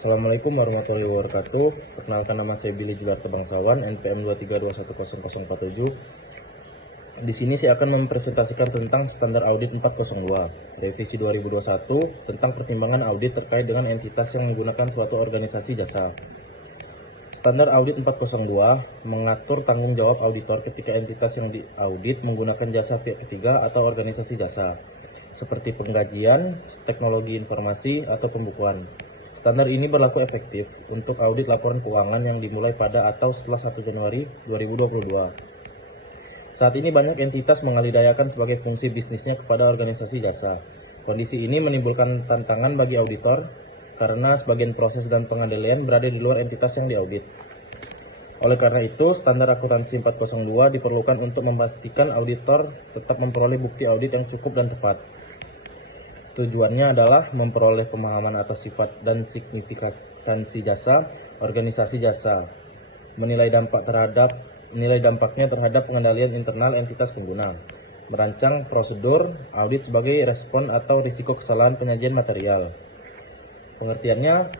Assalamualaikum warahmatullahi wabarakatuh. Perkenalkan, nama saya Billy Jularto Bangsawan, NPM 23210047. Di sini saya akan mempresentasikan tentang standar audit 402, revisi 2021 tentang pertimbangan audit terkait dengan entitas yang menggunakan suatu organisasi jasa. Standar audit 402 mengatur tanggung jawab auditor ketika entitas yang diaudit menggunakan jasa pihak ketiga atau organisasi jasa, seperti penggajian, teknologi informasi, atau pembukuan. Standar ini berlaku efektif untuk audit laporan keuangan yang dimulai pada atau setelah 1 Januari 2022. Saat ini banyak entitas mengalihdayakan sebagai fungsi bisnisnya kepada organisasi jasa. Kondisi ini menimbulkan tantangan bagi auditor karena sebagian proses dan pengendalian berada di luar entitas yang diaudit. Oleh karena itu, standar akuntansi 402 diperlukan untuk memastikan auditor tetap memperoleh bukti audit yang cukup dan tepat. Tujuannya adalah memperoleh pemahaman atas sifat dan signifikansi jasa organisasi jasa, menilai dampaknya terhadap pengendalian internal entitas pengguna, merancang prosedur audit sebagai respon atau risiko kesalahan penyajian material. Pengertiannya,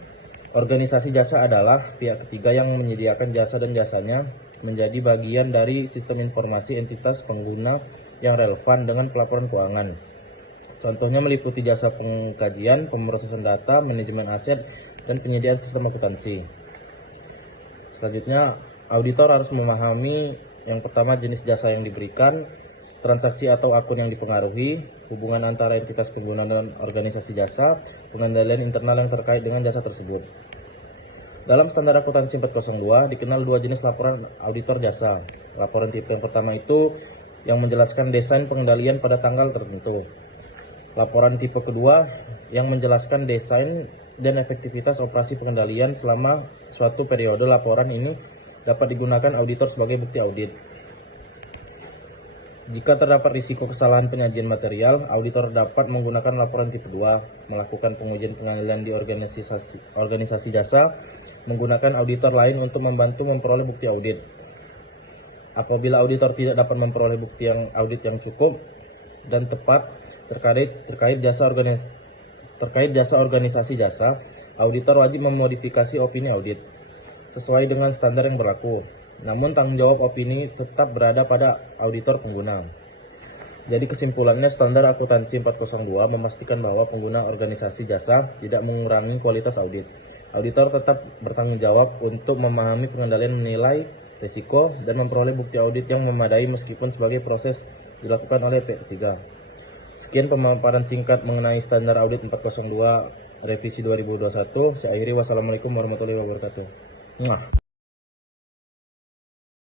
organisasi jasa adalah pihak ketiga yang menyediakan jasa dan jasanya menjadi bagian dari sistem informasi entitas pengguna yang relevan dengan pelaporan keuangan. Contohnya meliputi jasa pengkajian, pemrosesan data, manajemen aset, dan penyediaan sistem akuntansi. Selanjutnya, auditor harus memahami yang pertama jenis jasa yang diberikan, transaksi atau akun yang dipengaruhi, hubungan antara entitas pengguna dan organisasi jasa, pengendalian internal yang terkait dengan jasa tersebut. Dalam standar akuntansi 402 dikenal dua jenis laporan auditor jasa. Laporan tipe yang pertama itu yang menjelaskan desain pengendalian pada tanggal tertentu. Laporan tipe kedua yang menjelaskan desain dan efektivitas operasi pengendalian selama suatu periode. Laporan ini dapat digunakan auditor sebagai bukti audit. Jika terdapat risiko kesalahan penyajian material, auditor dapat menggunakan laporan tipe 2, melakukan pengujian pengadilan di organisasi jasa, menggunakan auditor lain untuk membantu memperoleh bukti audit. Apabila auditor tidak dapat memperoleh bukti audit yang cukup dan tepat terkait jasa organisasi jasa, auditor wajib memodifikasi opini audit sesuai dengan standar yang berlaku. Namun tanggung jawab opini tetap berada pada auditor pengguna. Jadi kesimpulannya, standar akuntansi 402 memastikan bahwa pengguna organisasi jasa tidak mengurangi kualitas audit. Auditor tetap bertanggung jawab untuk memahami pengendalian, menilai risiko, dan memperoleh bukti audit yang memadai meskipun sebagai proses dilakukan oleh pihak ketiga. Sekian pemaparan singkat mengenai standar audit 402 revisi 2021. Saya akhiri. Wassalamualaikum warahmatullahi wabarakatuh.